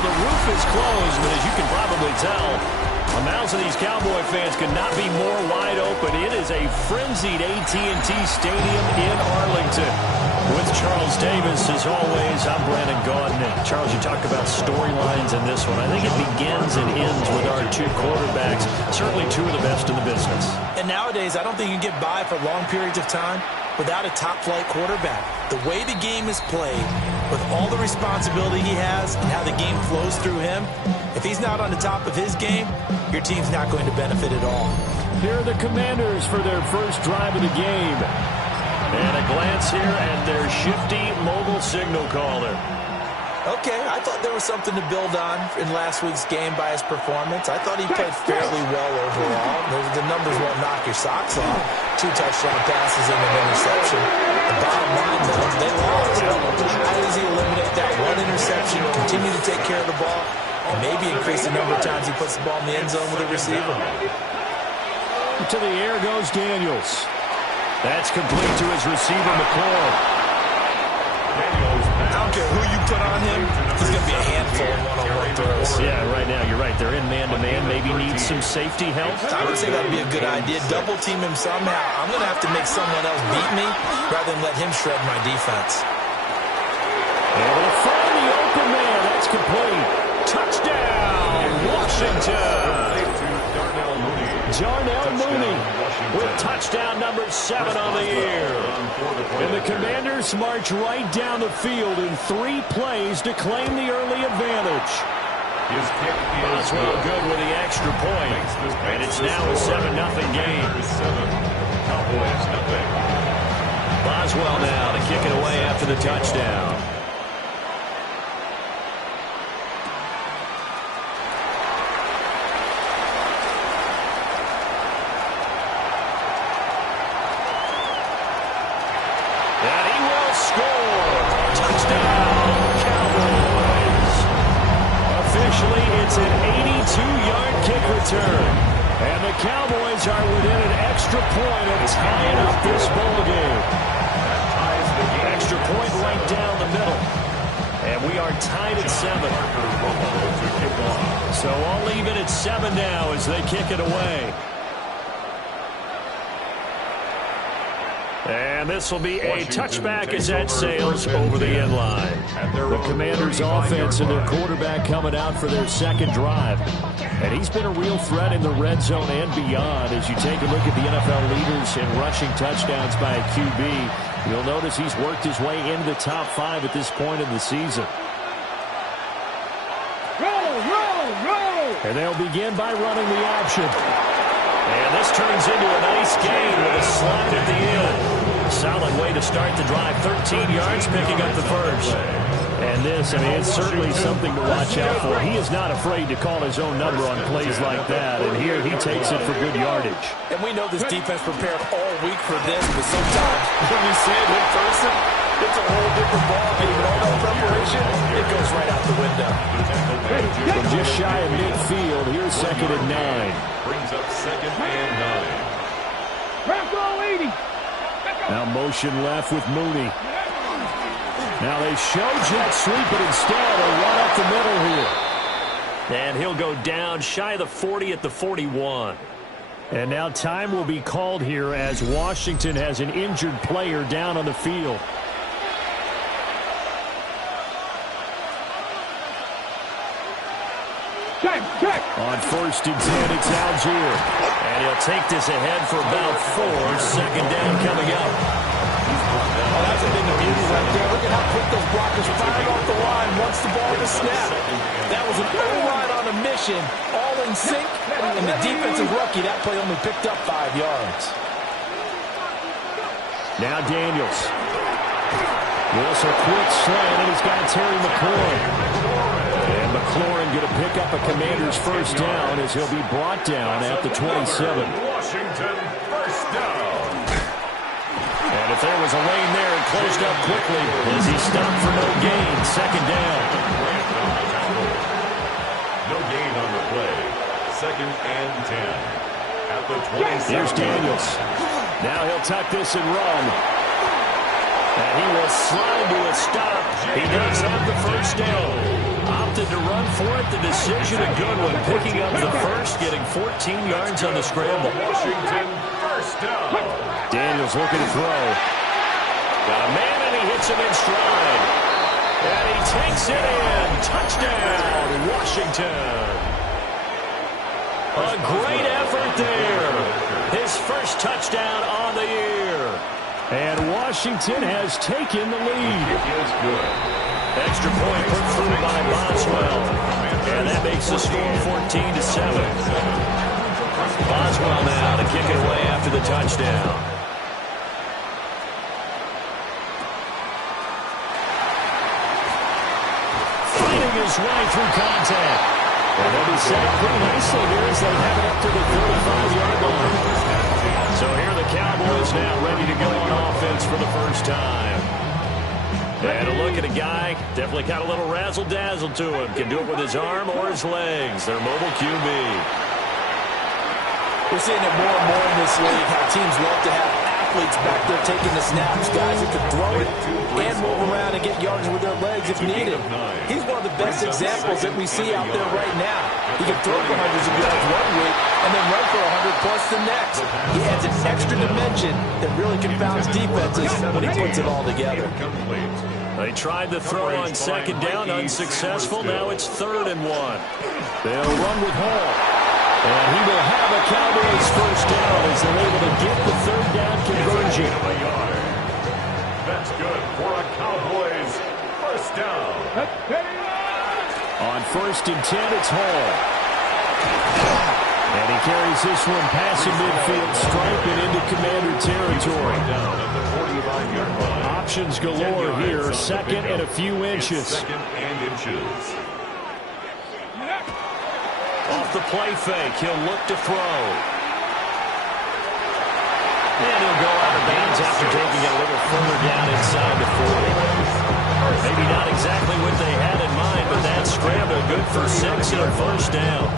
Well, the roof is closed, but as you can probably tell, the mouths of these Cowboy fans could not be more wide open. It is a frenzied AT&T Stadium in Arlington. With Charles Davis, as always, I'm Brandon Gaudin. Charles, you talk about storylines in this one. I think it begins and ends with our two quarterbacks, certainly two of the best in the business. And nowadays, I don't think you can get by for long periods of time without a top-flight quarterback. The way the game is played, with all the responsibility he has and how the game flows through him, if he's not on the top of his game, your team's not going to benefit at all. Here are the Commanders for their first drive of the game. And a glance here at their shifty mobile signal caller. Okay, I thought there was something to build on in last week's game by his performance. I thought he played fairly well overall. The numbers won't knock your socks off. 2 touchdown passes and an interception. The bottom line, though, they lost. How does he eliminate that one interception, continue to take care of the ball, and maybe increase the number of times he puts the ball in the end zone with a receiver? To the air goes Daniels. That's complete to his receiver, McClure. I don't care who you put on him, he's going to be a handful of one-on-one throws. Yeah, right now, you're right. They're in man-to-man. Maybe needs some safety help. I would say that would be a good idea. Double team him somehow. I'm going to have to make someone else beat me rather than let him shred my defense. Able to find the open man. That's complete. Touchdown, Washington. Darnell Mooney with touchdown number 7 on the year. And the Commanders march right down the field in 3 plays to claim the early advantage. Boswell good with the extra point. And it's now a 7-0 game. Boswell now to kick it away after the touchdown. It's an 82-yard kick return. And the Cowboys are within an extra point of tying up this ball game. Extra point right down the middle. And we are tied at 7. So I'll leave it at 7 now as they kick it away. And this will be a touchback as that sails over the end line. The Commanders' offense and their quarterback coming out for their second drive. And he's been a real threat in the red zone and beyond. As you take a look at the NFL leaders in rushing touchdowns by a QB, you'll notice he's worked his way into the top 5 at this point in the season. And they'll begin by running the option. And this turns into a nice gain with a slide at the end. Solid way to start the drive. 13 yards, picking up the first. And this, I mean, it's certainly something to watch out for. He is not afraid to call his own number on plays like that. And here he takes it for good yardage. And we know this defense prepared all week for this, but sometimes when you see it in person, it's a whole different ball game. And all that preparation, it goes right out the window. From just shy of midfield, here's 2nd and 9. Brings up 2nd and 9. Now motion left with Mooney. Now they show jet sweep, but instead a run up the middle here. And he'll go down shy of the 40 at the 41. And now time will be called here as Washington has an injured player down on the field. On 1st and 10, it's Algier. And he'll take this ahead for about 4. 2nd down coming up. Oh, that's a thing of beauty right there. Look at how quick those blockers fired off the line once the ball was snapped. That was an O-line on a mission, all in sync, and the defensive rookie, that play only picked up 5 yards. Now Daniels. This a quick slant, and he's got Terry McLaurin. And McLaurin going to pick up a Commander's first down as he'll be brought down at the 27. Washington, first down. And if there was a lane there, it closed up quickly as he stopped for no gain. 2nd down. No gain on the play. 2nd and 10. At the 27. Here's Daniels. Now he'll tuck this and run. And he will slide to a stop. He does have the first down. opted to run for it. The decision a good one. Picking up the first, getting 14 yards on the scramble. Washington, first down. Daniels looking to throw. Got a man, and he hits him in stride. And he takes it in. Touchdown, Washington. A great effort there. His first touchdown on the year. And Washington has taken the lead. Is good. Extra point put through by Boswell. And that makes the score 14-7. Boswell now to kick it away after the touchdown. Fighting his way through contact. And they'll be set up pretty nicely here as they have it up to the 35-yard line. So here are the Cowboys now ready to go on offense for the first time. And a look at a guy, definitely got a little razzle-dazzle to him. Can do it with his arm or his legs. Their mobile QB. We're seeing it more and more in this league, how teams love to have athletes back there taking the snaps, guys who can throw it and move around and get yards with their legs if needed. He's one of the best examples that we see out there right now. He can throw for hundreds of yards one week and then run for 100-plus the next. He adds an extra dimension that really confounds defenses when he puts it all together. They tried the throw on second down, unsuccessful. Now it's 3rd and 1. They'll run with Hall. And he will have a Cowboys first down as they're able to get the 3rd down conversion. That's good for a Cowboys first down. On 1st and 10, it's Hall. And he carries this one past the midfield stripe and into Commander territory. Down at the 45-yard line. Options galore here. 2nd and a few inches. 2nd and inches. Off the play fake, he'll look to throw. And he'll go out of bounds after taking it a little further down inside the 40. Maybe not exactly what they had in mind, but that scramble good for 6 and a first down.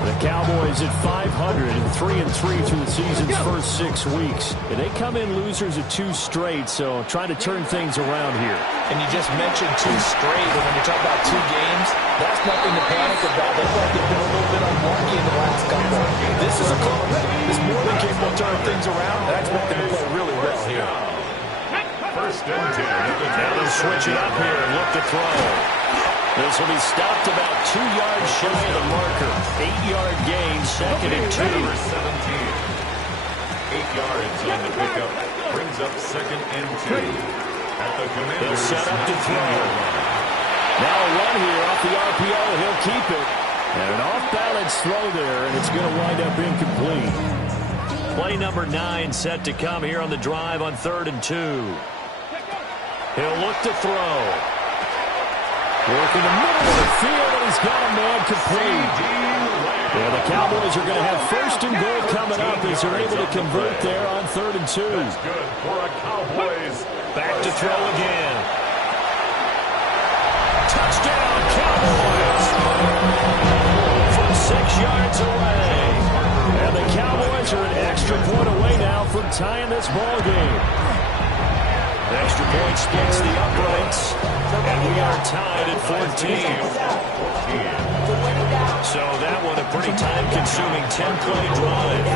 The Cowboys at 500 and 3-3 through the season's first 6 weeks. And they come in losers of 2 straight, so trying to turn things around here. And you just mentioned 2 straight, and when you talk about 2 games, that's nothing to panic about. They felt they've been a little bit unlucky in the last couple. This is a close. This more than capable of turning things around. And I expect them to play really well here. 1st and 10. Now they'll switch it up here and look to throw. This will be stopped about 2 yards shy of the marker. 8-yard gain, 2nd and 2. 17. 8 yards on the pickup. Brings up 2nd and 2. At the Commander. He'll set up to throw. Now a run here off the RPO. He'll keep it. And an off-balance throw there, and it's going to wind up incomplete. Play number 9 set to come here on the drive on 3rd and 2. He'll look to throw. Work in the middle of the field, and he's got a man complete. Yeah, the Cowboys are going to have 1st and goal coming up as they're able to convert there on 3rd and 2. That's good for a Cowboys. Back to throw again. Touchdown, Cowboys! From 6 yards away. And the Cowboys are an extra point away now from tying this ball game. The extra point splits the uprights, and we are tied at 14. So that one a pretty time-consuming 10-play drive.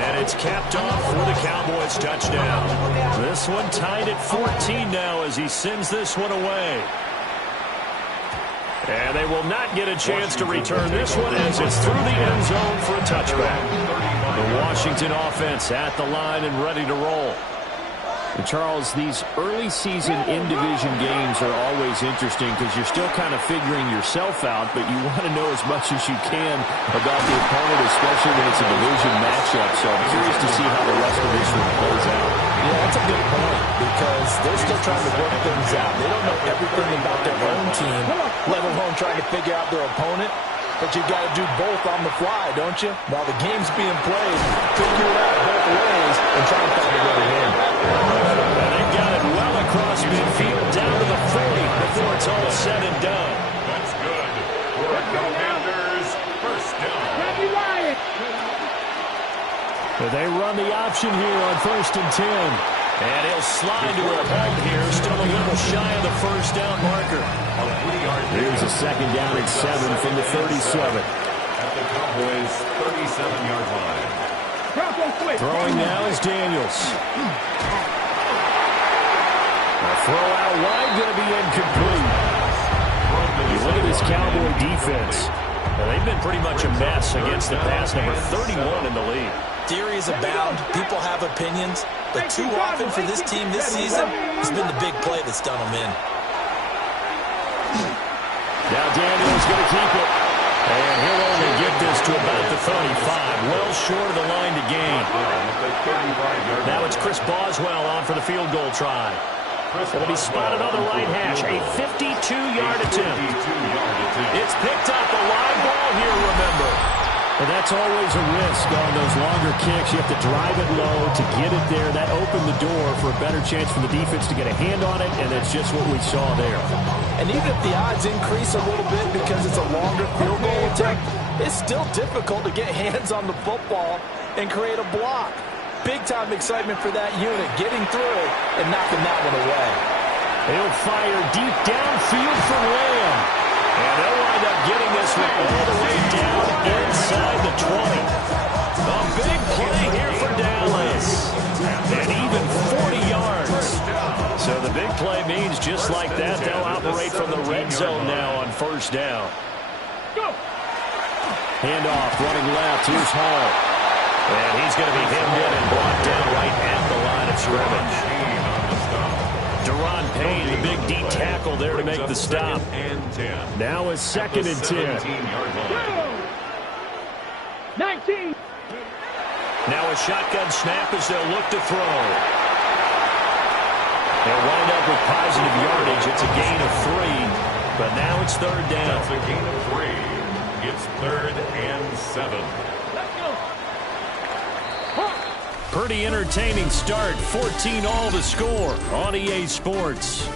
And it's capped off for the Cowboys touchdown. This one tied at 14 now as he sends this one away. And they will not get a chance to return this one as it's through the end zone for a touchback. The Washington offense at the line and ready to roll. And Charles, these early season in-division games are always interesting because you're still kind of figuring yourself out, but you want to know as much as you can about the opponent, especially when it's a division matchup. So I'm curious to see how the rest of this one plays out. Yeah, that's a good point because they're still trying to work things out. They don't know everything about their own team, let alone trying to figure out their opponent. But you got to do both on the fly, don't you? While the game's being played, figure it out both ways and try to find a way to win. And they got it well across midfield down to the 40 before it's all said and done. That's good for a Commanders first down. But they run the option here on 1st and 10. And he'll slide to a halt here. Still a little shy of the first down marker. Here's a second down and 7 from the 37. At the Cowboys' 37-yard line. Throwing now is Daniels. A throw out wide, going to be incomplete. You look at this Cowboy defense. Well, they've been pretty much a mess against the pass, number 31 in the league. Theories abound. People have opinions. But too often for this team this season, it's been the big play that's done them in. Now Daniels going to keep it. And he'll only get this to about the 35. Well short of the line to gain. Now it's Chris Boswell on for the field goal try. Going to be spotted on the right hash. A 52-yard attempt. It's picked up. A live ball here, remember. And that's always a risk on those longer kicks. You have to drive it low to get it there. That opened the door for a better chance for the defense to get a hand on it, and that's just what we saw there. And even if the odds increase a little bit because it's a longer field goal attempt, it's still difficult to get hands on the football and create a block. Big-time excitement for that unit, getting through and knocking that one away. He'll fire deep downfield for Lamb. And they'll wind up getting this one all the way down inside the 20. A big play here for Dallas. And even 40 yards. So the big play means just like that, they'll operate from the red zone now on first down. Handoff, running left, here's Hall. And he's going to be hemmed in and brought down right at the line of scrimmage. Deron Payne, the big D tackle there to make the stop. Now a second and 10. 19. Now a shotgun snap as they'll look to throw. They'll wind up with positive yardage. It's a gain of 3, but now it's third down. That's a gain of 3. It's 3rd and 7. Pretty entertaining start. 14-all to score on EA Sports.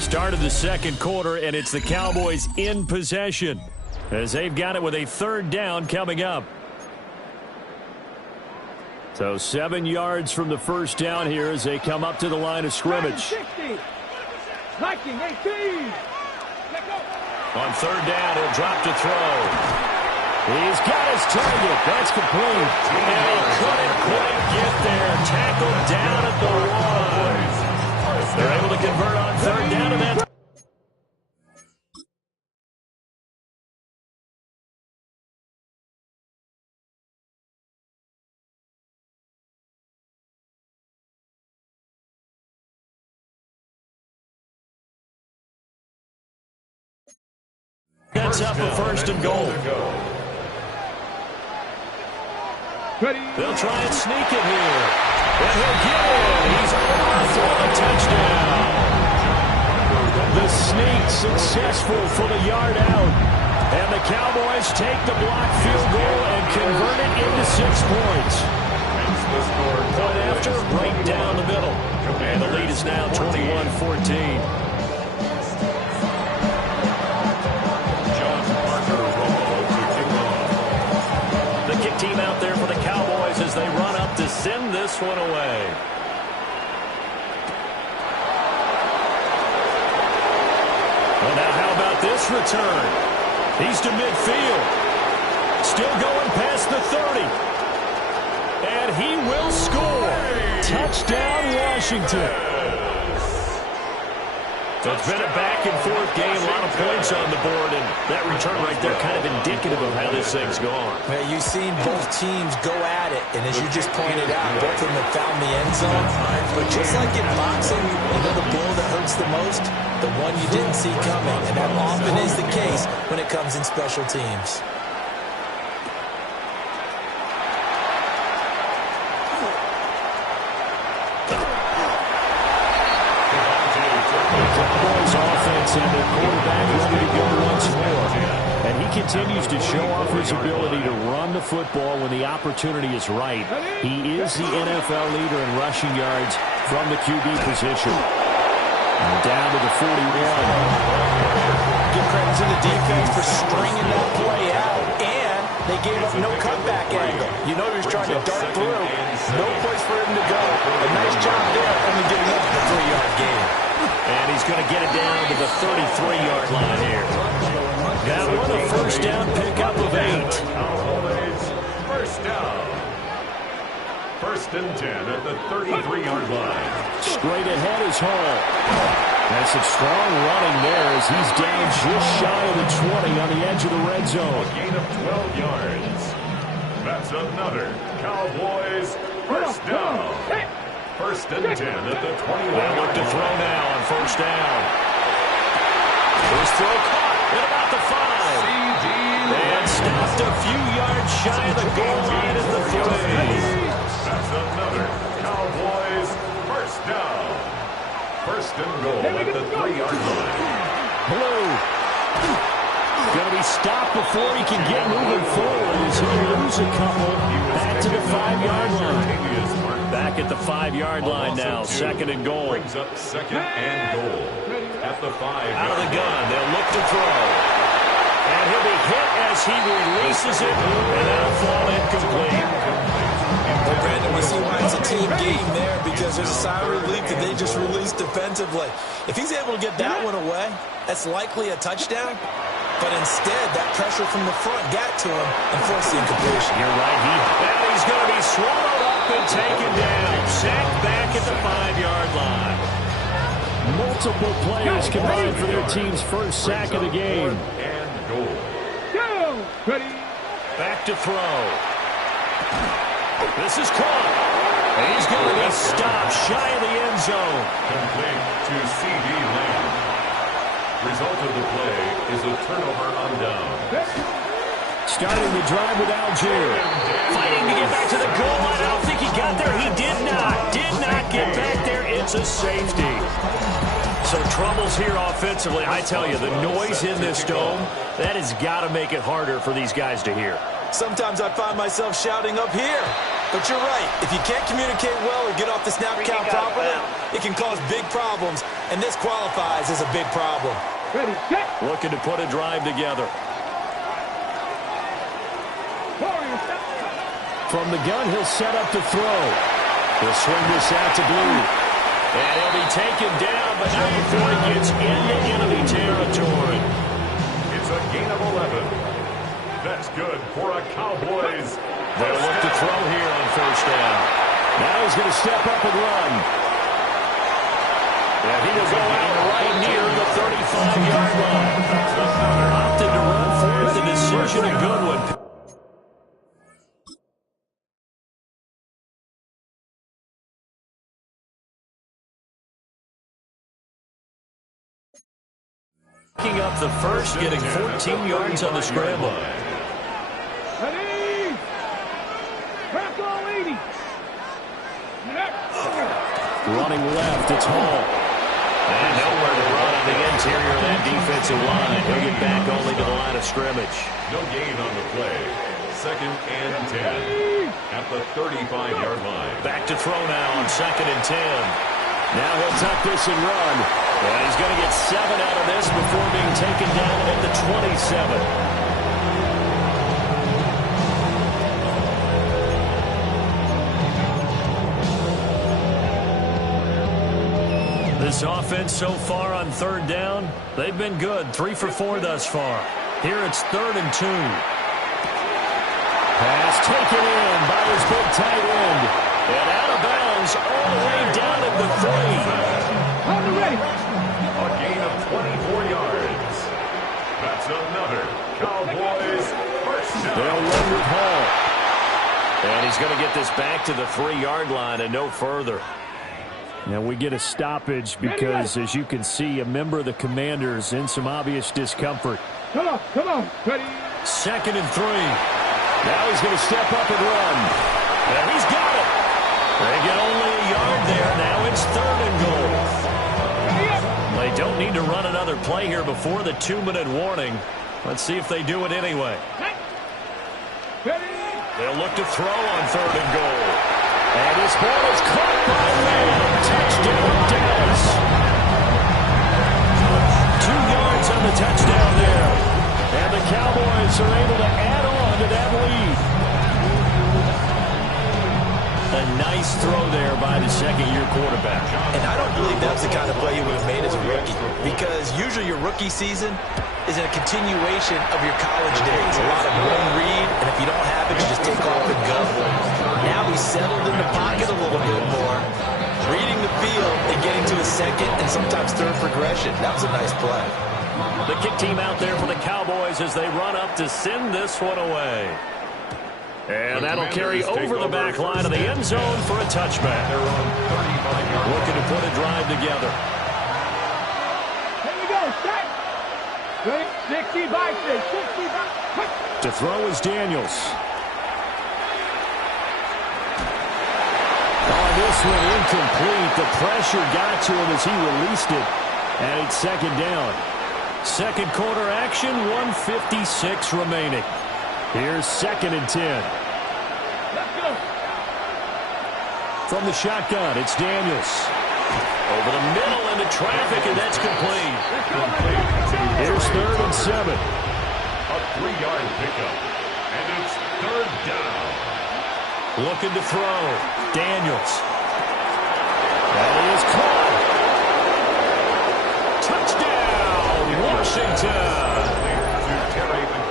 Start of the second quarter, and it's the Cowboys in possession as they've got it with a third down coming up. So 7 yards from the first down here as they come up to the line of scrimmage. 19, 18. On third down, he'll drop to throw. He's got his target. That's complete. And he couldn't quite get there. Tackled down at the 1. They're able to convert on third down, and then that's up a first and goal. They'll try and sneak it here. And he'll get it. He's off for the touchdown. The sneak successful for the yard out. And the Cowboys take the block field goal and convert it into 6 points. Point after, right down the middle. And the lead is now 21-14. Team out there for the Cowboys as they run up to send this one away. Well, now how about this return? He's to midfield. Still going past the 30. And he will score. Touchdown, Washington. So it's been a back-and-forth game, a lot of points on the board, and that return right there kind of indicative of how this thing's gone. Well, you've seen both teams go at it, and as you just pointed out, both of them have found the end zone. But just like in boxing, you know the blow that hurts the most? The one you didn't see coming, and that often is the case when it comes in special teams. And their quarterback ready to go once more. And he continues to show off his ability to run the football when the opportunity is right. He is the NFL leader in rushing yards from the QB position. And down to the 41. Give credit to the defense for stringing that play out, and they gave up no cutback angle. You know he was trying to dart through. No place for him to go. A nice job there, only giving up the 3-yard gain. And he's going to get it down to the 33-yard line here. Got one a first down pickup of 8. First down. First and 10 at the 33-yard line. Straight ahead is Hall. That's some strong running there as he's down just shy of the 20 on the edge of the red zone. A gain of 12 yards. That's another Cowboys first down. First and 10 at the 21. They'll look to throw now on first down. His throw caught at about the 5. And stopped a few yards shy of the goal line at the 30. That's another Cowboys first down. First and goal at the 3-yard line. Blue. Going to be stopped before he can get moving forward as he lose a couple back to the 5-yard line. Back at the 5-yard line now. Second and goal. Brings up second and goal at the 5-yard line. Out of the gun. They'll look to throw. And he'll be hit as he releases it. And that'll fall incomplete. Well, Brandon, we see why it's a team game there, because there's a sigh of relief that they just released defensively. If he's able to get that one away, that's likely a touchdown. But instead, that pressure from the front got to him and forced the incompletion. You're right. He's going to be swallowed up and taken down. Sacked back at the 5-yard line. Multiple players combined for their team's first sack of the game. And goal. Go! Ready? Back to throw. This is caught. He's going to be stopped shy of the end zone. Complete to C.D. Lamb. Result of the play is a turnover on down. Starting the drive with Algier. Fighting to get back to the goal line. I don't think he got there. He did not get back there. It's a safety. So troubles here offensively. I tell you, the noise in this dome, that has got to make it harder for these guys to hear. Sometimes I find myself shouting up here. But you're right. If you can't communicate well or get off the snap count properly, it can cause big problems. And this qualifies as a big problem. Ready, set. Looking to put a drive together. From the gun, he'll set up to throw. He'll swing this out to Blue. And he'll be taken down, but not before he gets into enemy territory. It's a gain of 11. That's good for a Cowboys. They'll look to throw here on first down. Now he's going to step up and run. Yeah, he will go out right near the 35-yard line. Opted to run for it. The decision, a good one. Picking up the first, getting 14 yards on the scramble. Ready? Crack all 80. Running left, it's Hall. And nowhere to run on the interior of that defensive line. He'll get back only to the line of scrimmage. No gain on the play. Second and 10 at the 35-yard line. Back to throw now on second and 10. Now he'll tuck this and run. Well, he's going to get 7 out of this before being taken down at the 27. This offense so far on third down, they've been good. 3 for 4 thus far. Here it's 3rd and 2. Pass taken in by his big tight end. And out of bounds all the way down at the 3. On the ready. A gain of 24 yards. That's another Cowboys first down. They'll run with Hall. And he's going to get this back to the 3-yard line and no further. Now we get a stoppage because, as you can see, a member of the Commanders in some obvious discomfort. Come on. Ready? 2nd and 3. Now he's going to step up and run. And he's got it. They get only a yard there. Now it's 3rd and goal. They don't need to run another play here before the 2-minute warning. Let's see if they do it anyway. Ready? They'll look to throw on 3rd and goal. And this ball is caught by Lamb. Touchdown, Dallas. 2 yards on the touchdown there. And the Cowboys are able to add on to that lead. A nice throw there by the second-year quarterback. And I don't believe that's the kind of play you would have made as a rookie, because usually your rookie season is a continuation of your college days. A lot of one read, and if you don't have it, you just take off and go. Now he's settled in the pocket a little bit more, reading the field and getting to his second and sometimes third progression. That was a nice play. The kick team out there for the Cowboys as they run up to send this one away. And that'll carry over the back line of the end zone for a touchback. Looking to put a drive together. Here we go, set. 65, 65. To throw is Daniels. On this one, incomplete. The pressure got to him as he released it. And it's second down. Second quarter action, 1:56 remaining. Here's 2nd and 10. Let's go. From the shotgun, it's Daniels. Over the middle into traffic, and that's complete. Here's 3rd and 7. A 3-yard pickup, and it's 3rd down. Looking to throw. Daniels. That is caught. Touchdown, Washington.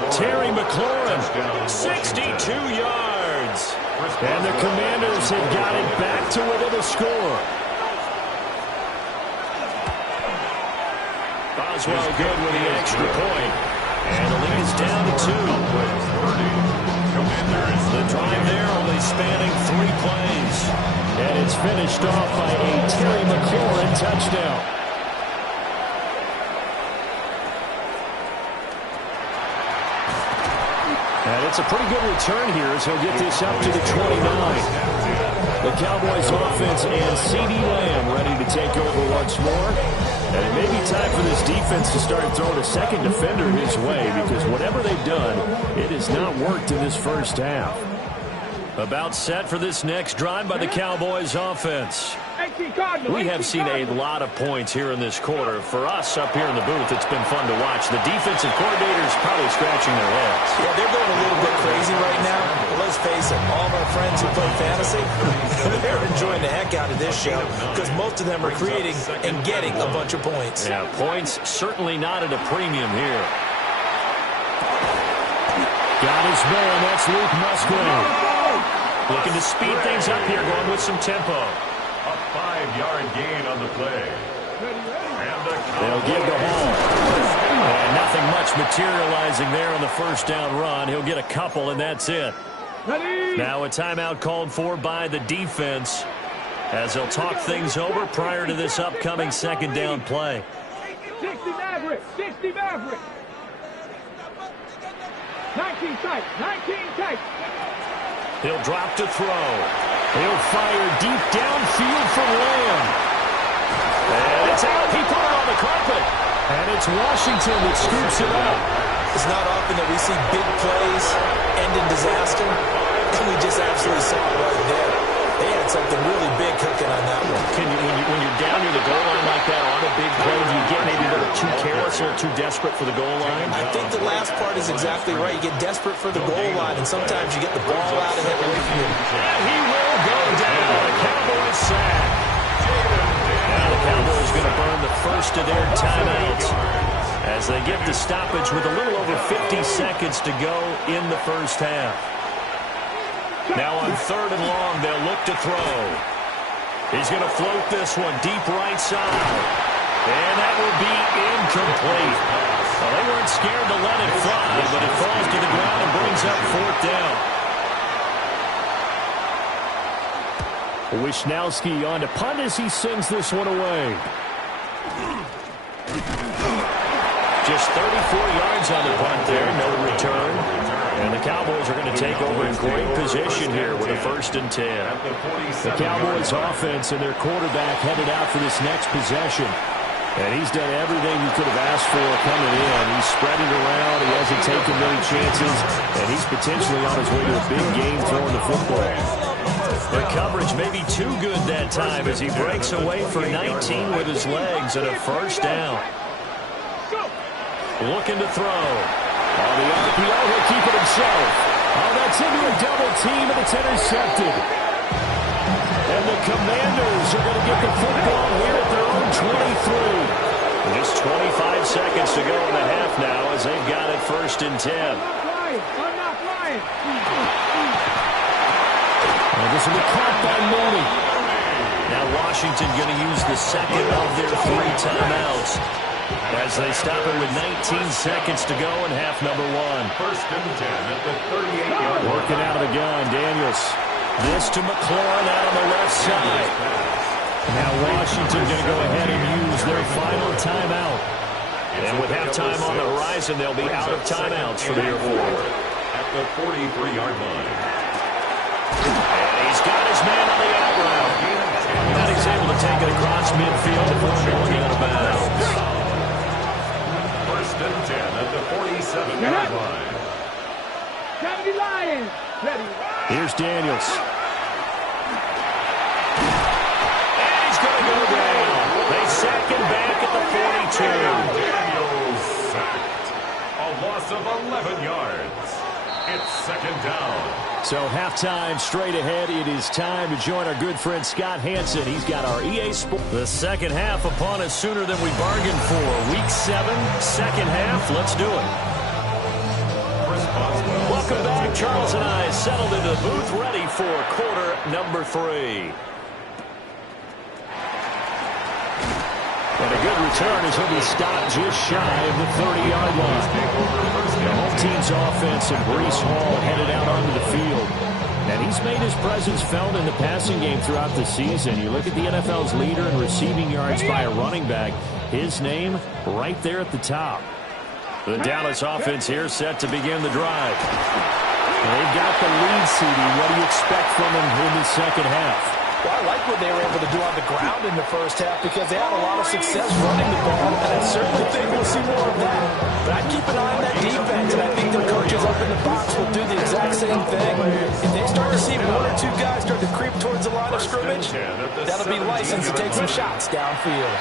Terry McLaurin, 62 yards. And the Commanders have got it back to within a score. Boswell good with the extra point. And the lead is down to 2. The drive there only spanning 3 plays. And it's finished off by a Terry McLaurin touchdown. And it's a pretty good return here as he'll get this up to the 29. The Cowboys offense and CeeDee Lamb ready to take over once more. And it may be time for this defense to start throwing a second defender his way, because whatever they've done, it has not worked in this first half. About set for this next drive by the Cowboys offense. We have seen a lot of points here in this quarter. For us up here in the booth, it's been fun to watch. The defensive coordinators probably scratching their heads. Yeah, they're going a little bit crazy right now. But let's face it, all of our friends who play fantasy, they're enjoying the heck out of this show, because most of them are creating and getting a bunch of points. Yeah, points certainly not at a premium here. Got his man. That's Luke Musgrave. Looking to speed things up here, going with some tempo. A 5-yard gain on the play. And They'll give the ball. And nothing much materializing there on the first down run. He'll get a couple, and that's it. Now a timeout called for by the defense, as they'll talk things over prior to this upcoming second down play. 60 Maverick, 60 Maverick. 19 tight, 19 tight. He'll drop to throw. He'll fire deep downfield for Lamb. And it's out. He put it on the carpet. And it's Washington that scoops it up. It's not often that we see big plays end in disaster, and we just absolutely saw it right there. They had something really big cooking on that one. When you're down near the goal line like that on a big play, do you get maybe a little too careless or too desperate for the goal line? I think the last part is exactly right. You get desperate for the goal line, and sometimes you get the ball out of there. And he will go down. The Cowboys sack. Now the Cowboys going to burn the first of their timeouts as they get the stoppage with a little over 50 seconds to go in the first half. Now on 3rd and long, they'll look to throw. He's going to float this one deep right side. And that will be incomplete. Well, they weren't scared to let it fly, but it falls to the ground and brings up 4th down. Wisnowski on to punt as he sends this one away. Just 34 yards on the punt there, no return. And the Cowboys are going to take over in great position here with a 1st and 10. The Cowboys offense and their quarterback headed out for this next possession. And he's done everything you could have asked for coming in. He's spread it around. He hasn't taken many chances. And he's potentially on his way to a big game throwing the football. The coverage may be too good that time as he breaks away for 19 with his legs and a first down. Looking to throw. On the RPO, he'll keep it himself. Oh, that's into a double team, and it's intercepted. And the Commanders are going to get the football here at their own 23. Just 25 seconds to go in the half now as they've got it 1st and 10. I'm not flying. And this will be caught by Mooney. Now Washington going to use the second of their 3 timeouts as they stop it with 19 seconds to go in half number 1. 1st and 10 at the 38-yard line. Working out of the gun, Daniels. This to McLaurin out on the left side. Now Washington going to go ahead and use their final timeout. And with halftime on the horizon, they'll be out of timeouts from here forward. At the 43-yard line. And he's got his man on the out route. And he's able to take it across midfield before going out of bounds. 1st and 10 at the 47-yard line. 70 Lions. Ready. Here's Daniels. Going to go down. They sack him back at the 42. Daniels sacked. A loss of 11 yards. It's 2nd down. So halftime straight ahead. It is time to join our good friend Scott Hansen. He's got our EA Sports. The second half upon us sooner than we bargained for. Week 7, second half. Let's do it. Welcome back. Charles and I settled into the booth ready for quarter number 3. And a good return as he'll be stopped just shy of the 30-yard line. The home team's offense and Breece Hall headed out onto the field. And he's made his presence felt in the passing game throughout the season. You look at the NFL's leader in receiving yards by a running back. His name right there at the top. The Dallas offense here set to begin the drive. They've got the lead, CD. What do you expect from them in the second half? Well, I like what they were able to do on the ground in the first half because they had a lot of success running the ball, and I certainly think we'll see more of that. But I'd keep an eye on that defense, and I think their coaches up in the box will do the exact same thing. If they start to see 1 or 2 guys start to creep towards the line of scrimmage, that'll be licensed to take some shots downfield.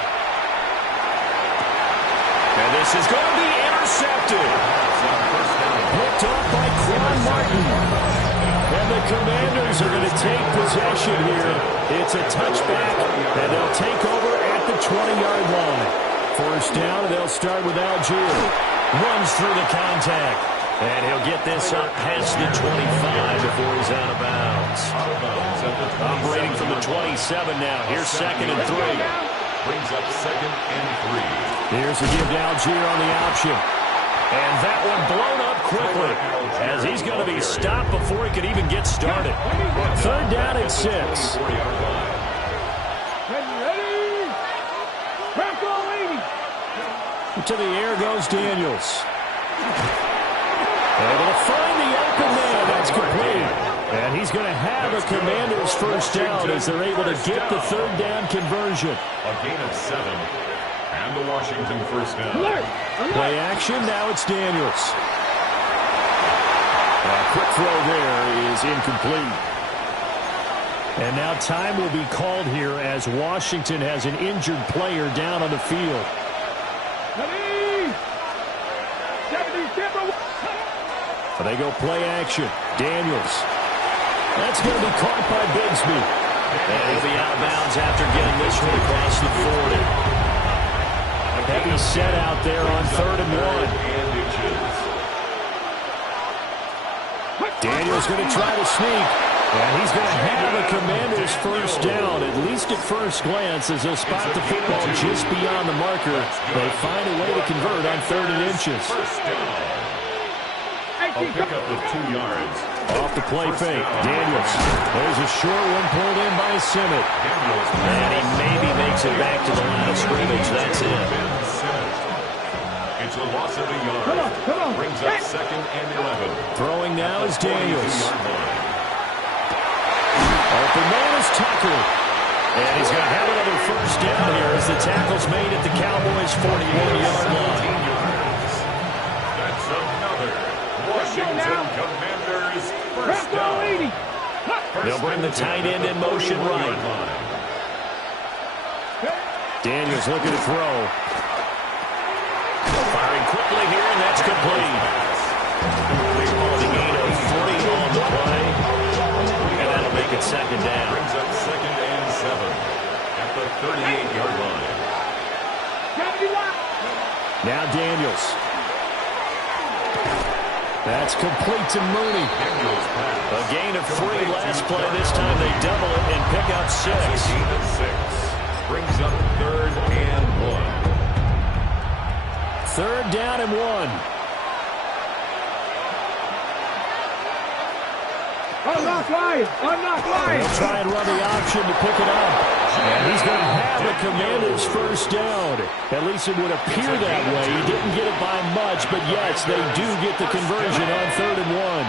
And this is going to be intercepted. Picked off by Quan Martin. And the Commanders are going to take possession here. It's a touchback, and they'll take over at the 20-yard line. First down, and they'll start with Algier. Runs through the contact. And he'll get this up past the 25 before he's out of bounds. Operating from the 27 now. Here's 2nd and 3. Brings up 2nd and 3. Here's the give to Algier on the option. And that one blown up quickly as he's going to be stopped before he can even get started. 3rd down and 6. Ready. To the air goes Daniels. Able to find the open man. That's complete. And he's going to have a Commander's first down as they're able to get the 3rd down conversion. A gain of 7. And the Washington first down. Play action. Now it's Daniels. A quick throw there is incomplete. And now time will be called here as Washington has an injured player down on the field. They go play action. Daniels. That's going to be caught by Bigsby. And he'll be out of bounds after getting this one across the 40. Heavy set out there on 3rd and 1. Daniels going to try to sneak. And he's going to have a Commander's first down, at least at first glance, as they'll spot the football just beyond the marker. They find a way to convert on 3rd and inches. A pickup of 2 yards. Off the play fake, Daniels. There's a short one pulled in by Simmett. And he maybe makes it back to the line of scrimmage. That's it. It's a loss of a yard. Come on. Brings up 2nd and 11. Throwing now is Daniels. Open man is Tucker. And he's going to have another first down here as the tackle's made at the Cowboys' 41-yard line. That's another Washington Commanders first down. They'll They'll bring the tight end in motion right. Daniels looking to throw. Firing quickly here, and that's complete. They call the gain of 3 on the play, and that'll make it second down. Brings up 2nd and 7 at the 38-yard line. Now Daniels. That's complete to Mooney. A gain of 3 last play. This time they double it and pick up 6. Gain of 6. Brings up 3rd and 1. 3rd down and 1. Unlock line! Unlock line! They'll try and run the option to pick it up. And he's going to have the Commanders' first down. At least it would appear that way. He didn't get it by much, but yes, they do get the conversion on 3rd and 1.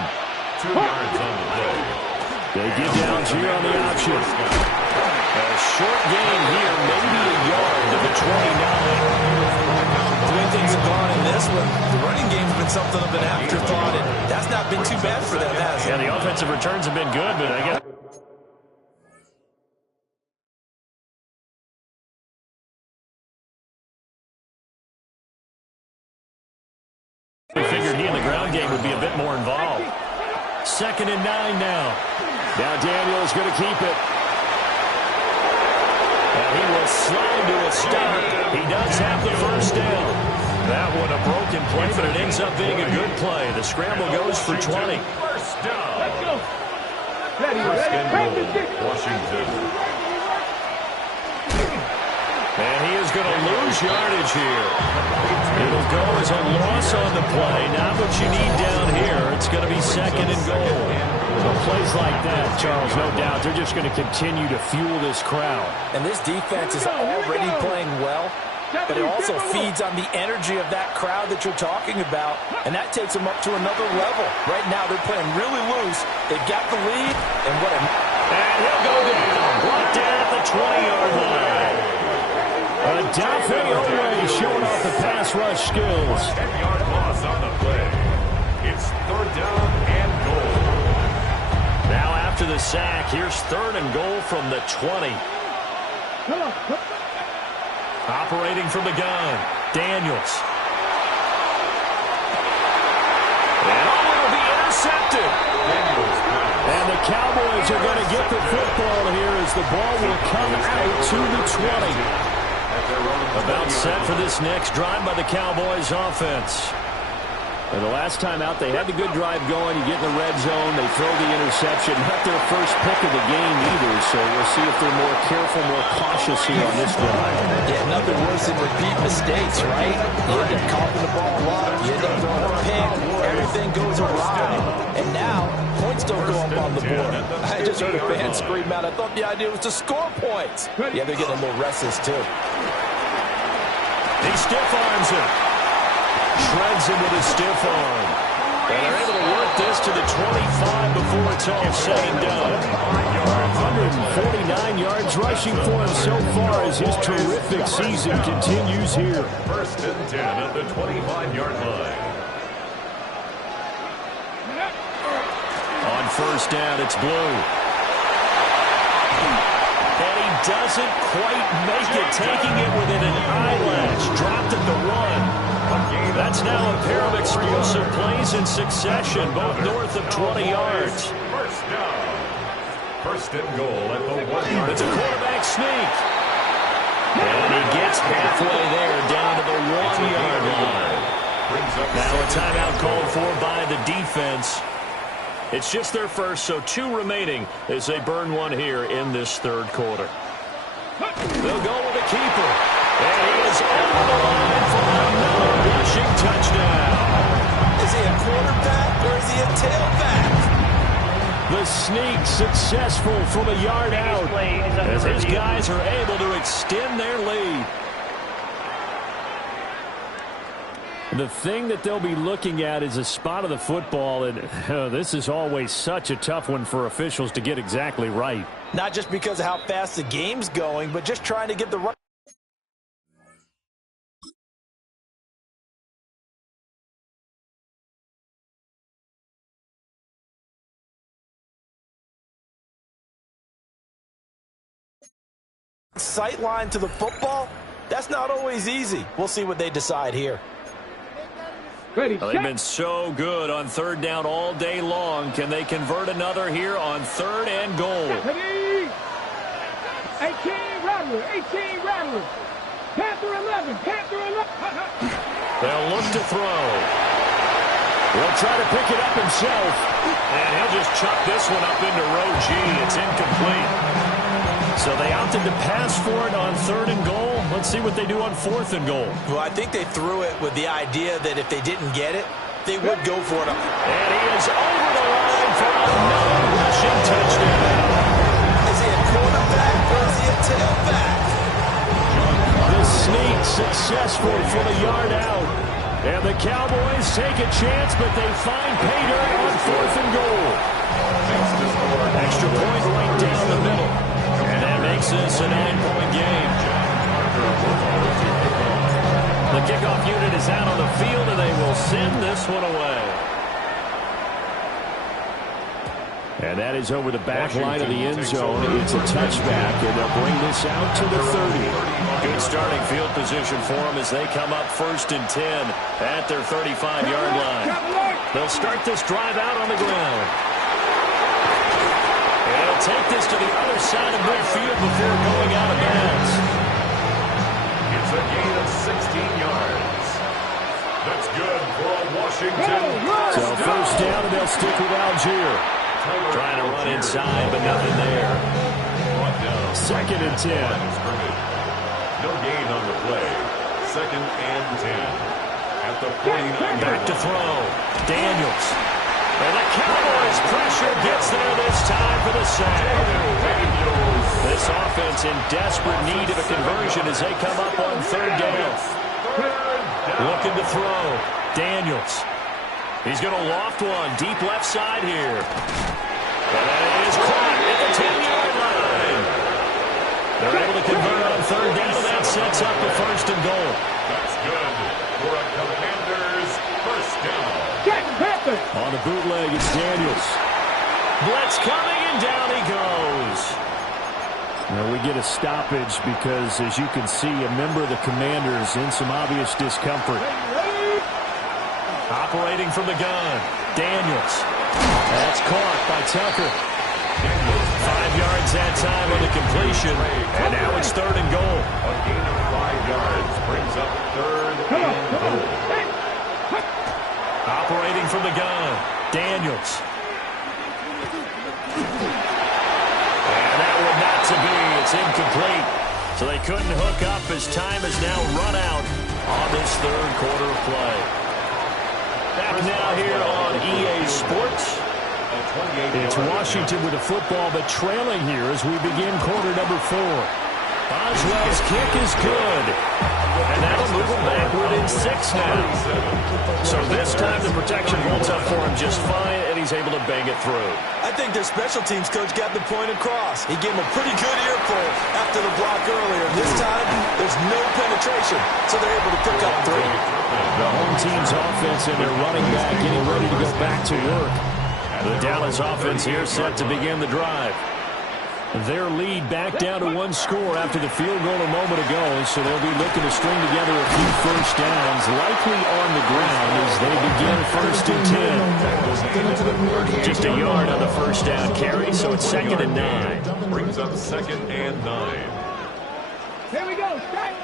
2 yards on the play. They get down here on the option. A short gain here, maybe a yard to the 29. The way things have gone in this one, the running game's been something of an afterthought, and that's not been too bad for them, has it? Yeah, the offensive returns have been good, but I guess we figured he in the ground game would be a bit more involved. 2nd and 9 now. Now Daniels going to keep it. And he will slide to a stop. He does have the first down. That one a broken play, but it ends up being a good play. The scramble goes for 20. First down. Let's go! Ready, First ready, and bring the goal, stick! Washington. And he is going to lose yardage here. It'll go as a loss on the play. Not what you need down here. It's going to be 2nd and goal. So plays like that, Charles, no doubt, they're just going to continue to fuel this crowd. And this defense is already playing well, but it also feeds on the energy of that crowd that you're talking about, and that takes them up to another level. Right now, they're playing really loose. They've got the lead, and what a... And he'll go down. Brought down at the 20-yard line. Dafe Oweh showing off the pass rush skills. 10-yard loss on the play. It's 3rd down and goal. Now after the sack, here's 3rd and goal from the 20. Operating from the gun, Daniels. And will be intercepted. And the Cowboys are going to get the football here as the ball will come out to the 20. About set for this next drive by the Cowboys offense. And the last time out, they had the good drive going. You get in the red zone, they throw the interception. Not their first pick of the game either, so we'll see if they're more careful, more cautious here on this drive. Yeah, nothing worse than repeat mistakes, right? You end up coughing the ball up, you end up throwing a pick, everything goes awry. And now, points don't go up on the board. I just heard a fan scream out, I thought the idea was to score points. Yeah, they're getting a little restless, too. He stiff arms him. Shreds him with a stiff arm. And they're able to work this to the 25 before it's all said and done. 149 yards rushing for him so far as his terrific season continues here. 1st and 10 at the 25-yard line. On 1st down, it's Blue. And he doesn't quite make it, taking it within an eyelash. Dropped at the 1. That's now a pair of explosive plays in succession, both north of 20 yards. First down. 1st and goal at the 1-yard It's a quarterback sneak. And he gets halfway there, down to the 1-yard line. Now a timeout called for by the defense. It's just their first, so 2 remaining as they burn one here in this 3rd quarter. They'll go with a keeper. And he is over the line for another rushing touchdown. Is he a quarterback or is he a tailback? The sneak successful from a yard out As his guys are able to extend their lead. The thing that they'll be looking at is a spot of the football, and this is always such a tough one for officials to get exactly right. Not just because of how fast the game's going, but just trying to get the right sight line to the football, that's not always easy. We'll see what they decide here. Ready, Well, they've been so good on third down all day long. Can they convert another here on third and goal? ready. 18 Rattler, 18 Rattler. Panther 11, Panther 11. They'll look to throw. He'll try to pick it up himself. And he'll just chuck this one up into row G. It's incomplete. So they opted to pass for it on third and goal. Let's see what they do on fourth and goal. Well, I think they threw it with the idea that if they didn't get it, they would go for it. And he is over the line for another rushing touchdown. Is he a quarterback or is he a tailback? The sneak successful for the yard out. And the Cowboys take a chance, but they find pay dirt on fourth and goal. Extra point right down the middle. And that makes this a 9-point game. The kickoff unit is out on the field, and they will send this one away. And that is over the back line of the end zone. It's a touchback, and they'll bring this out to the 30. Good starting field position for them as they come up first and 10 at their 35-yard line. They'll start this drive out on the ground. And they'll take this to the other side of midfield before going out of bounds. It's a gain of 16 yards. That's good for a Washington. So first down, and they'll stick with Algier. Trying to run inside, but nothing there. Second and 10. No gain on the play. Second and 10. At the 49. Back to throw. Daniels. And the Cowboys pressure gets there this time for the sack. This offense in desperate need of a conversion as they come up on third down. Looking to throw. Daniels. He's going to loft one. Deep left side here. And it is caught at the 10-yard line. They're able to convert on third down, and that sets up the first and goal. That's good for a Commander's first down. On the bootleg, it's Daniels. Blitz coming, and down he goes. Now we get a stoppage because, as you can see, a member of the Commanders in some obvious discomfort. Operating from the gun, Daniels. That's caught by Tucker. 5 yards that time on the completion, and now it's third and goal. A gain of 5 yards brings up third and goal. Operating from the gun, Daniels. And that one not to be. It's incomplete. So they couldn't hook up as time has now run out on this third quarter of play. Back now here on EA Sports. It's Washington with the football, but trailing here as we begin quarter number 4. Boswell's kick is good. And that'll move him back within 6 now. So this time the protection holds up for him just fine, and he's able to bang it through. I think their special teams coach got the point across. He gave him a pretty good earful after the block earlier. This time, there's no penetration, so they're able to pick up 3. The home team's offense and their running back getting ready to go back to work. The Dallas offense here set to begin the drive. Their lead back down to 1 score after the field goal a moment ago, so they'll be looking to string together a few first downs, likely on the ground as they begin first and 10. Just a yard on the first down carry, so it's second and 9. Brings up second and 9. Here we go. Strike.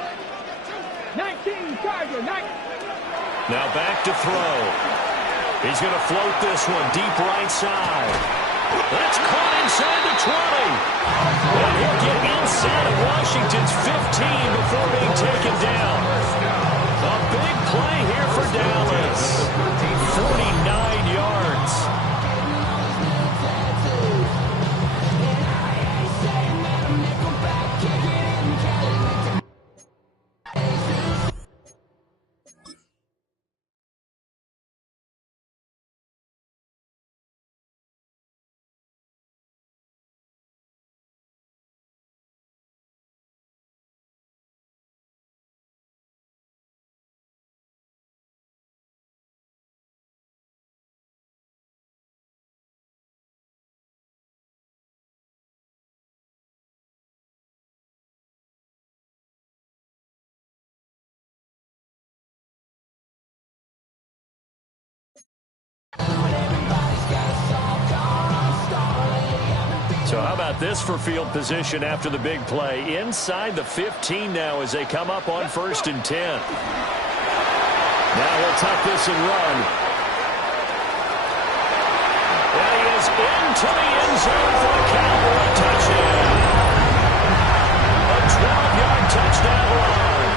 19, Charger. 19. Now back to throw. He's going to float this one deep right side. That's caught inside the 20. And he'll get inside of Washington's 15 before being taken down. A big play here for Dallas. 49 yards. So how about this for field position after the big play? Inside the 15 now as they come up on 1st and 10. Now he'll tuck this and run. And he is into the end zone for the Cowboy touchdown. A 12-yard touchdown run.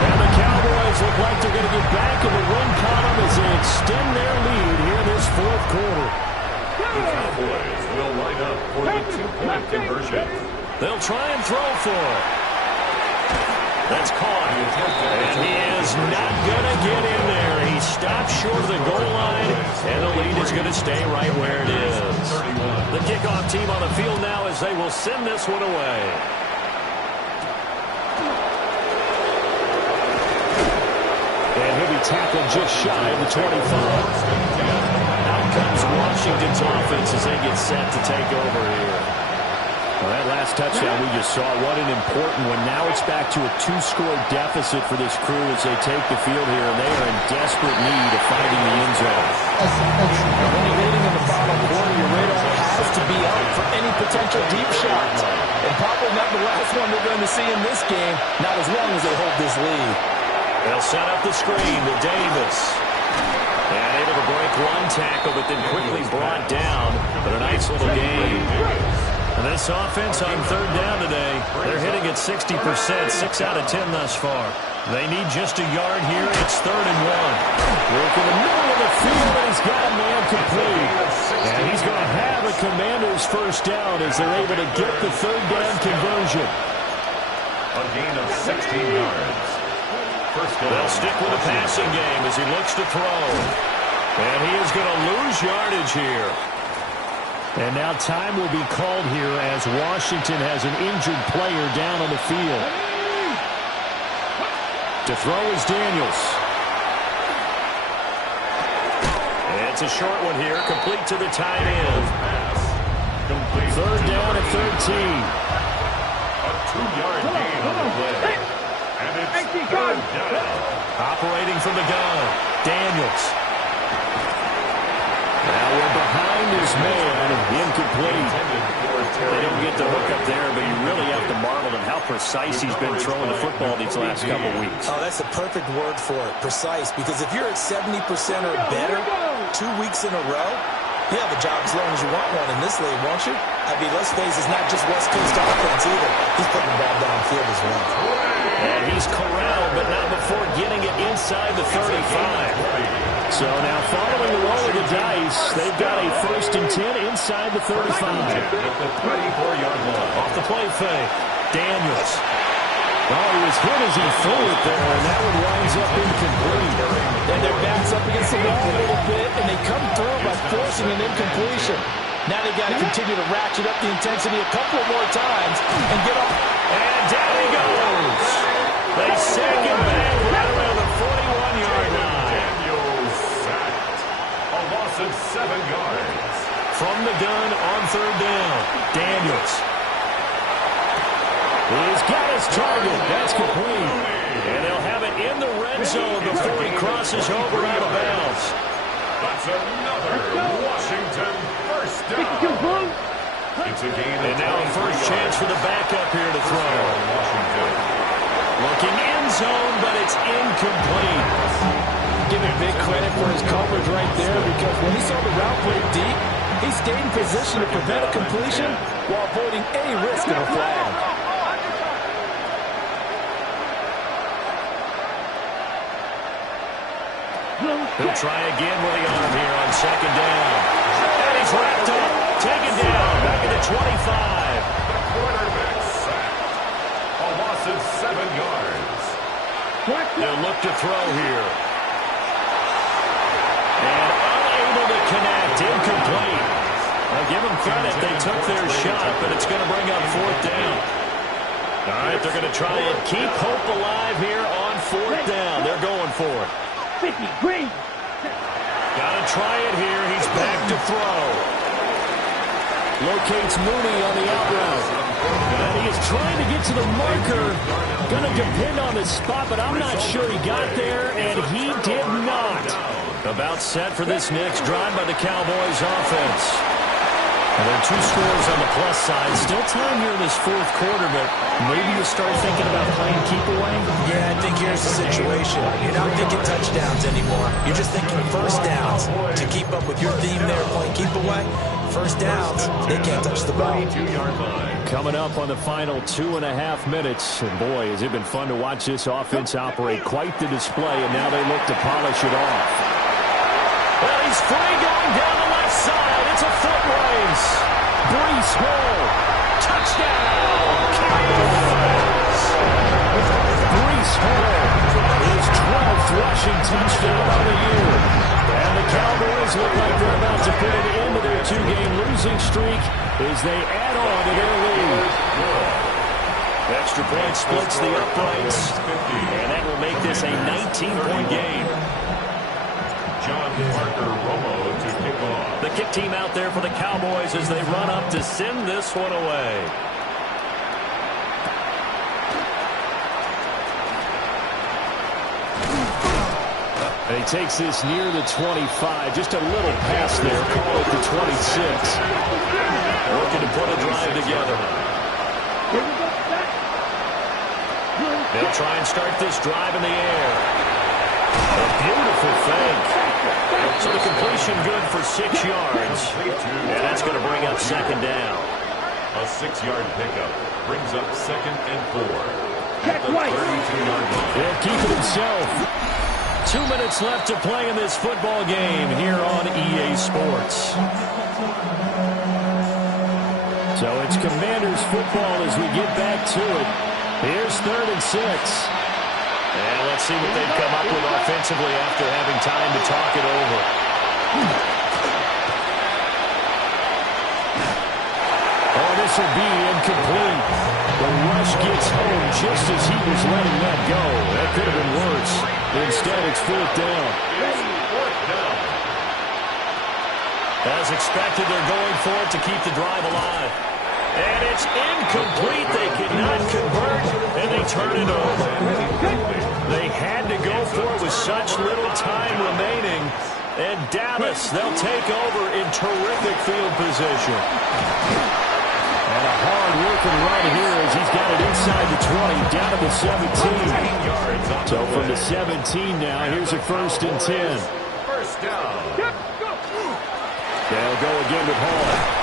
And the Cowboys look like they're going to get back in the win column as they extend their lead here in this 4th quarter. The Cowboys will line up for the 2-point conversion. They'll try and throw for it. That's caught. And he is not going to get in there. He stopped short of the goal line, and the lead is going to stay right where it is. The kickoff team on the field now as they will send this one away. And he'll be tackled just shy of the 25. Out comes Washington's offense as they get set to take over here. Well, that last touchdown we just saw, what an important one. Now it's back to a 2-score deficit for this crew as they take the field here, and they are in desperate need of finding the end zone. When you're leading in the final quarter, your radar has to be up for any potential deep shots. And probably not the last one they're going to see in this game, not as long as they hold this lead. They'll set up the screen to Davis. And able to break one tackle, but then quickly brought down. But a nice little game. And this offense on 3rd down today, they're hitting at 60%, 6 out of 10 thus far. They need just a yard here. It's 3rd and 1. Work in the middle of the field, and he's got a man complete. And he's going to have a Commander's first down as they're able to get the 3rd down conversion. A gain of 16 yards. They'll stick with the passing game as he looks to throw. And he is going to lose yardage here. And now time will be called here as Washington has an injured player down on the field. To throw is Daniels. It's a short one here, complete to the tight end. 3rd down at 13. A 2-yard gain on the play. And it's 3rd down. Operating from the gun, Daniels. Now we're behind his man, incomplete. They don't get the hook up there, but you really have to marvel at how precise he's been throwing the football these last couple weeks. Oh, that's a perfect word for it, precise, because if you're at 70% or better 2 weeks in a row, you have a job as long as you want one in this league, won't you? I mean, let's face it, it's not just West Coast offense either. He's putting the ball downfield as well. And he's corralled, but not before getting it inside the 35. So now following the roll of the dice, they've got a 1st and 10 inside the 35. At the 34-yard line. Off the play fake, Daniels. Oh, he was hit as he threw it there, and that one winds up incomplete. And their backs up against the wall a little bit, and they come through by forcing an incompletion. Now they've got to continue to ratchet up the intensity a couple more times and get up. And down he goes. They sack him back right around the 41-yard line. Daniels sacked. A loss of 7 yards. From the gun on 3rd down, Daniels. He's got his target. That's complete. And they'll have it in the red zone before he crosses over out of bounds. That's another Washington first down. It's a gain. And now a first chance for the backup here to throw. Washington. Looking end zone, but it's incomplete. Give him big credit for his coverage right there, because when he saw the route played deep, he stayed in position to prevent a completion while avoiding any risk of a flag. He'll try again with the arm here on 2nd down. And he's wrapped up, taken down, back at the 25. The quarterback sacked. A loss of 7 yards. They'll look to throw here. And unable to connect, incomplete. I'll give them credit, they took their shot, but it's going to bring up 4th down. All right, they're going to try and keep hope alive here on 4th down. They're going for it. 50, green. Got to try it here. He's back to throw. Locates Mooney on the out route. And he is trying to get to the marker. Going to depend on his spot, but I'm not sure he got there, and he did not. About set for this next drive by the Cowboys offense. And there are 2 scores on the plus side. Still time here in this fourth quarter, but maybe you start thinking about playing keep away? Yeah, I think here's the situation. You're not thinking touchdowns anymore. You're just thinking first downs. To keep up with your theme there, playing keep away, first downs, they can't touch the ball. Coming up on the final 2.5 minutes. And boy, has it been fun to watch this offense operate. Quite the display, and now they look to polish it off. Well, he's free going down the left side. It's a foot race. Breece Hall. Touchdown. Cowboys. Breece Hall. His 12th rushing touchdown of the year. And the Cowboys look like they're about to put an end to their 2-game losing streak as they add on to their lead. Extra point splits the uprights, and that will make this a 19-point game. John Parker Romo to kick off. The kick team out there for the Cowboys as they run up to send this one away. And he takes this near the 25. Just a little pass there. Call it the 26. Working to put a drive together. They'll try and start this drive in the air. A beautiful fake. So the completion good for 6 yards. And that's going to bring up second down. A 6-yard pickup brings up 2nd and 4. At the 32-yard line. He'll keep it himself. 2 minutes left to play in this football game here on EA Sports. So it's Commanders football as we get back to it. Here's 3rd and 6. And let's see what they've come up with offensively after having time to talk it over. Oh, this will be incomplete. The rush gets home just as he was letting that go. That could have been worse. Instead, it's 4th down. As expected, they're going for it to keep the drive alive. And it's incomplete. They cannot convert, and they turn it over. They had to go for it with such little time remaining. And Dallas, they'll take over in terrific field position. And a hard-working run here as he's got it inside the 20, down to the 17. So from the 17 now, here's a 1st and 10. First down. They'll go again with Hall.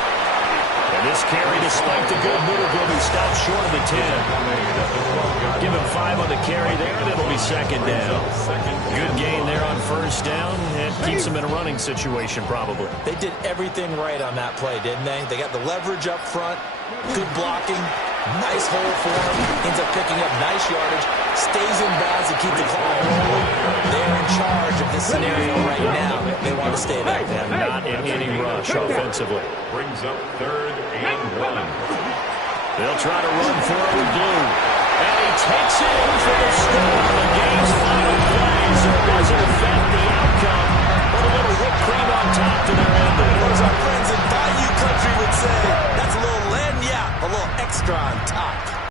And this carry, despite the good move, will be stopped short of the 10. Give him 5 on the carry there, and it'll be second down. Good gain there on first down. It keeps him in a running situation, probably. They did everything right on that play, didn't they? They got the leverage up front, good blocking, nice hole for him, ends up picking up nice yardage, stays in bounds to keep the clock rolling. They're in charge of this scenario right now. They want to stay back there. Not in any rush offensively. Brings up 3rd and 1. They'll try to run for it with Blue. And he takes it in for the score. The game's final plays are